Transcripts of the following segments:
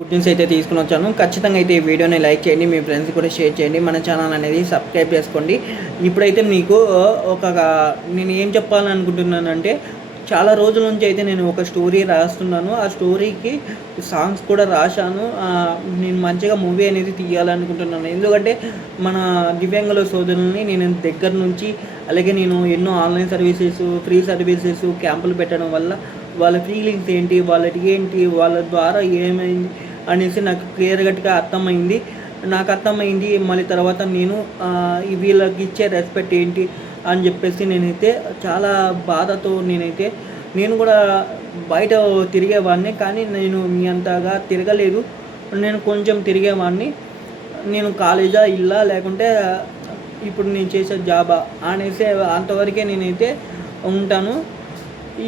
Good news అయితే తీసుకొని వచ్చాను. ఖచ్చితంగా అయితే ఈ వీడియోని లైక్ చేయండి, మీ ఫ్రెండ్స్ కూడా షేర్ చేయండి, మన ఛానల్ అనేది సబ్స్క్రైబ్ చేసుకోండి. ఇప్పుడైతే మీకు ఒక నేను ఏం చెప్పాలనుకుంటున్నానంటే, చాలా రోజుల నుంచి అయితే నేను ఒక స్టోరీ రాస్తున్నాను. ఆ స్టోరీకి సాంగ్స్ కూడా రాశాను. నేను మంచిగా మూవీ అనేది తీయాలనుకుంటున్నాను. ఎందుకంటే మన దివ్యాంగుల సోదరుల్ని నేను దగ్గర నుంచి, అలాగే నేను ఎన్నో ఆన్లైన్ సర్వీసెస్, ఫ్రీ సర్వీసెస్, క్యాంపులు పెట్టడం వల్ల వాళ్ళ ఫీలింగ్స్ ఏంటి, వాళ్ళకి ఏంటి, వాళ్ళ ద్వారా ఏమైంది అనేసి నాకు క్లియర్ కట్‌గా అర్థమైంది. నాకు అర్థమైంది. మళ్ళీ తర్వాత నేను వీళ్ళకి ఇచ్చే రెస్పెక్ట్ ఏంటి అని చెప్పేసి నేనైతే చాలా బాధతో నేను కూడా బయట తిరిగేవాడిని. కానీ నేను మీ అంతగా తిరగలేదు. నేను కొంచెం తిరిగేవాడిని. నేను కాలేజా, ఇల్లా లేకుంటే ఇప్పుడు నేను చేసే జాబా అనేసి అంతవరకే నేనైతే ఉంటాను.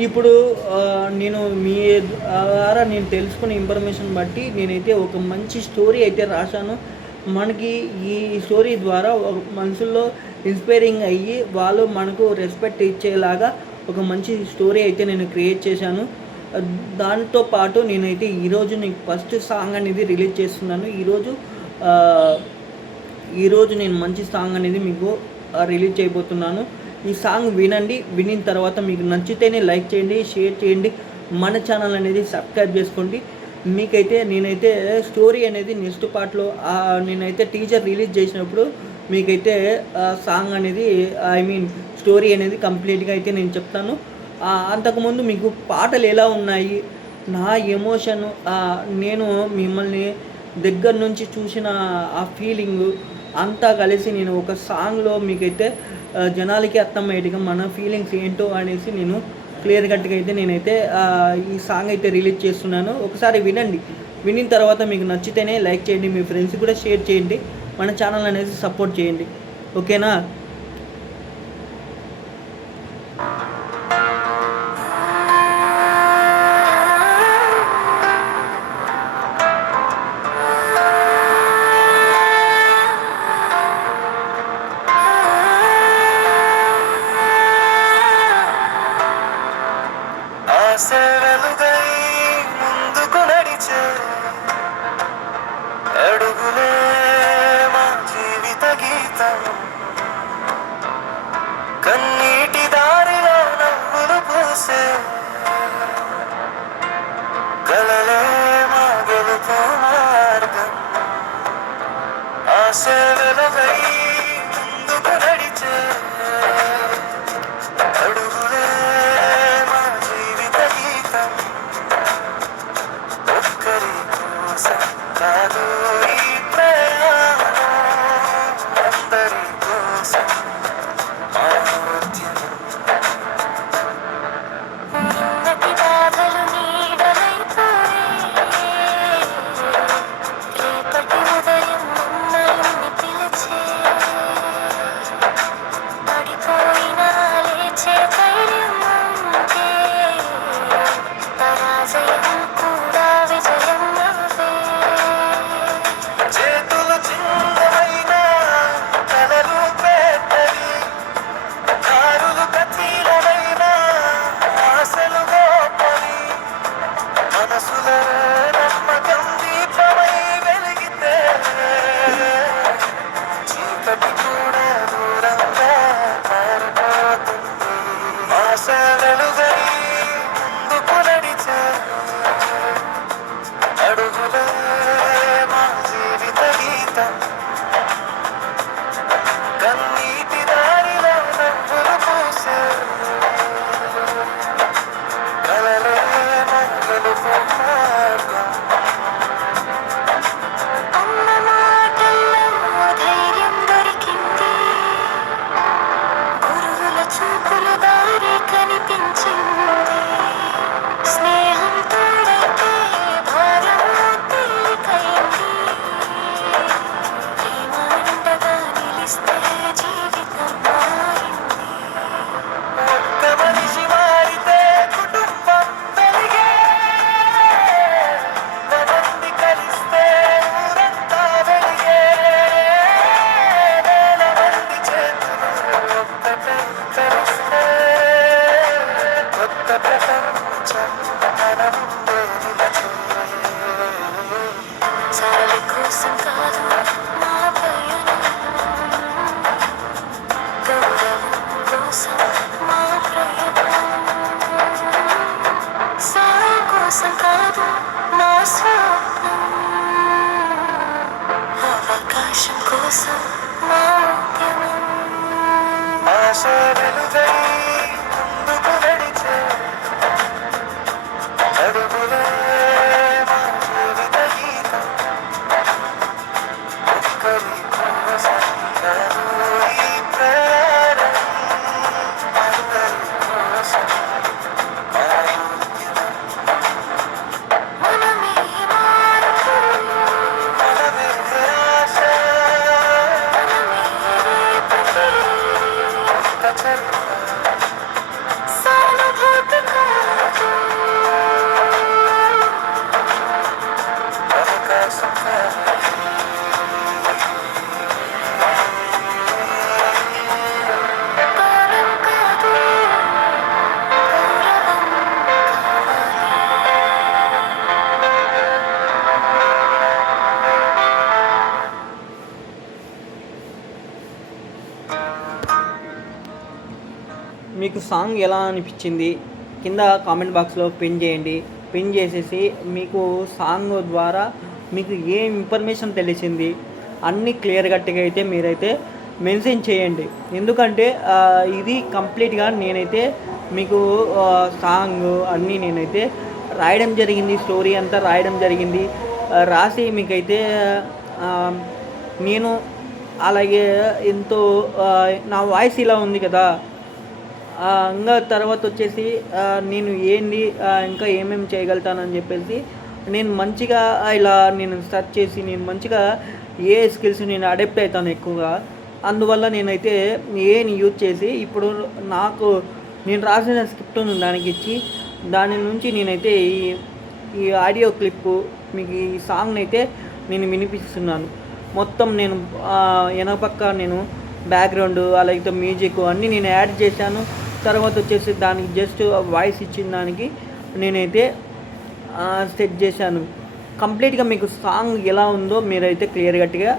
ఇప్పుడు నేను మీ ద్వారా నేను తెలుసుకున్న ఇన్ఫర్మేషన్ బట్టి నేనైతే ఒక మంచి స్టోరీ అయితే రాశాను. మనకి ఈ స్టోరీ ద్వారా ఒక మనుషుల్లో ఇన్స్పైరింగ్ అయ్యి వాళ్ళు మనకు రెస్పెక్ట్ ఇచ్చేలాగా ఒక మంచి స్టోరీ అయితే నేను క్రియేట్ చేశాను. దాంతో పాటు నేనైతే ఈరోజు నీకు ఫస్ట్ సాంగ్ అనేది రిలీజ్ చేస్తున్నాను. ఈరోజు నేను మంచి సాంగ్ అనేది మీకు రిలీజ్ చేయబోతున్నాను. ఈ సాంగ్ వినండి. వినిన తర్వాత మీకు నచ్చితేనే లైక్ చేయండి, షేర్ చేయండి, మన ఛానల్ అనేది సబ్స్క్రైబ్ చేసుకోండి. నేనైతే స్టోరీ అనేది నెక్స్ట్ పార్ట్‌లో నేనైతే టీజర్ రిలీజ్ చేసినప్పుడు మీకైతే సాంగ్ అనేది స్టోరీ అనేది కంప్లీట్‌గా అయితే నేను చెప్తాను. అంతకుముందు మీకు పాటలు ఎలా ఉన్నాయి, నా ఎమోషను, నేను మిమ్మల్ని దగ్గర నుంచి చూసిన ఆ ఫీలింగు అంతా కలిసి నేను ఒక సాంగ్‌లో మీకైతే జనాలకి అర్థమయ్యేట్టుగా మన ఫీలింగ్స్ ఏంటో అనేసి నేను క్లియర్ కట్‌గా అయితే నేనైతే ఈ సాంగ్ అయితే రిలీజ్ చేస్తున్నాను. ఒకసారి వినండి. వినిన తర్వాత మీకు నచ్చితేనే లైక్ చేయండి, మీ ఫ్రెండ్స్‌కి కూడా షేర్ చేయండి, మన ఛానల్ అనేది సపోర్ట్ చేయండి. ఓకేనా? ఆశలలుగై ముందుకు నడిచే అడుగులే మా జీవిత గీతం, కన్నీటి దారిలో నవ్వులు పూసే కలలే మా గెలుపు మార్గం. ఆశలలుగై ముందుకు నడిచే అడుగులే మా జీవిత గీతం, ఒక్కరి కోసం కాదు ఈ ప్రయాణం, అందరి కోసం మా ఉద్యమం. నిన్నటి బాధలు నీడలైపోయే, రేపటి ఉదయం మమ్మల్ని పిలిచే, పడిపోయినా లేచే ధైర్యం ఉంటే, పరాజయం కూడా విజయం నవ్వే. చేతులు చిన్నవైనా కలలు పెద్దవి, దారులు కఠినమైనా ఆశలు గొప్పవి, మనసులో నమ్మకం దీపమై వెలిగితే చీకటి కూడా దూరంగా పారిపోతుంది. ఆశ వెలుగై ముందుకు నడిచే అడుగులే మా జీవిత గీతం, కన్నీటి దారిలో నవ్వులు పూసే కలలే మా గెలుపు మార్గం. అమ్మ మాటల్లో ధైర్యం దొరికింది, గురువుల చూపులు దారి కనిపించింది, స్నేహం తోడైతే భారం తేలికైంది. సంతోషం కోసం మా ఉద్యమం ఆశ వెలుగై ముందుకు నడిచే అడుగులే మా జీవిత గీతం ఒక్కరి కోసం కాదు ఈ ప్రయాణం అందరి కోసం మా ఉద్యమం మనమే మార్పు మనమే ఆశ మనమే రేపటి కొత్త చరిత్ర సానుభూతి కాదు అవకాశం కాదు కాలం కాదు గౌరవం మీకు సాంగ్ ఎలా అనిపించింది కింద కామెంట్ బాక్స్లో పిన్ చేయండి. పిన్ చేసేసి మీకు సాంగ్ ద్వారా మీకు ఏం ఇన్ఫర్మేషన్ తెలిసింది అన్నీ క్లియర్ కట్గా అయితే మీరైతే మెన్షన్ చేయండి. ఎందుకంటే ఇది కంప్లీట్గా నేనైతే మీకు సాంగ్ అన్నీ నేనైతే రాయడం జరిగింది, స్టోరీ అంతా రాయడం జరిగింది. రాసి మీకైతే నేను అలాగే ఎంతో నా వాయిస్ ఇలా ఉంది కదా, ఇంకా తర్వాత వచ్చేసి నేను ఏంది ఇంకా ఏమేమి చేయగలుగుతానని చెప్పేసి నేను మంచిగా ఇలా నేను సెర్చ్ చేసి నేను మంచిగా ఏ స్కిల్స్ నేను అడాప్ట్ అవుతాను ఎక్కువగా. అందువల్ల నేనైతే ఏని యూజ్ చేసి ఇప్పుడు నాకు నేను రాసిన స్క్రిప్ట్ను దానికి ఇచ్చి దాని నుంచి నేనైతే ఈ ఆడియో క్లిప్పు మీకు ఈ సాంగ్ని అయితే నేను వినిపిస్తున్నాను. మొత్తం నేను వెనకపక్క నేను బ్యాక్గ్రౌండ్ అలాగే మ్యూజిక్ అన్నీ నేను యాడ్ చేశాను. తర్వాత వచ్చేసి దానికి జస్ట్ వాయిస్ ఇచ్చిన దానికి నేనైతే సెట్ చేశాను. కంప్లీట్గా మీకు సాంగ్ ఎలా ఉందో మీరైతే క్లియర్ కట్గా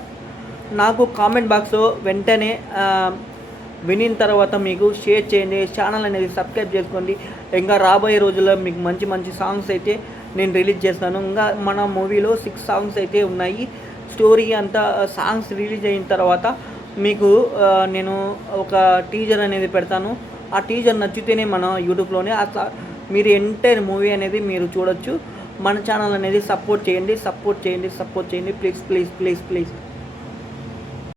నాకు కామెంట్ బాక్స్లో వెంటనే వినిన తర్వాత మీకు షేర్ చేయండి. ఛానల్ అనేది సబ్స్క్రైబ్ చేసుకోండి. ఇంకా రాబోయే రోజుల్లో మీకు మంచి మంచి సాంగ్స్ అయితే నేను రిలీజ్ చేస్తాను. ఇంకా మన మూవీలో 6 సాంగ్స్ అయితే ఉన్నాయి. స్టోరీ అంతా సాంగ్స్ రిలీజ్ అయిన తర్వాత మీకు నేను ఒక టీజర్ అనేది పెడతాను. ఆ టీజర్ నచ్చితేనే మన యూట్యూబ్లోనే మీరు ఎంటైర్ మూవీ అనేది మీరు చూడొచ్చు. మన ఛానల్ అనేది సపోర్ట్ చేయండి. ప్లీజ్.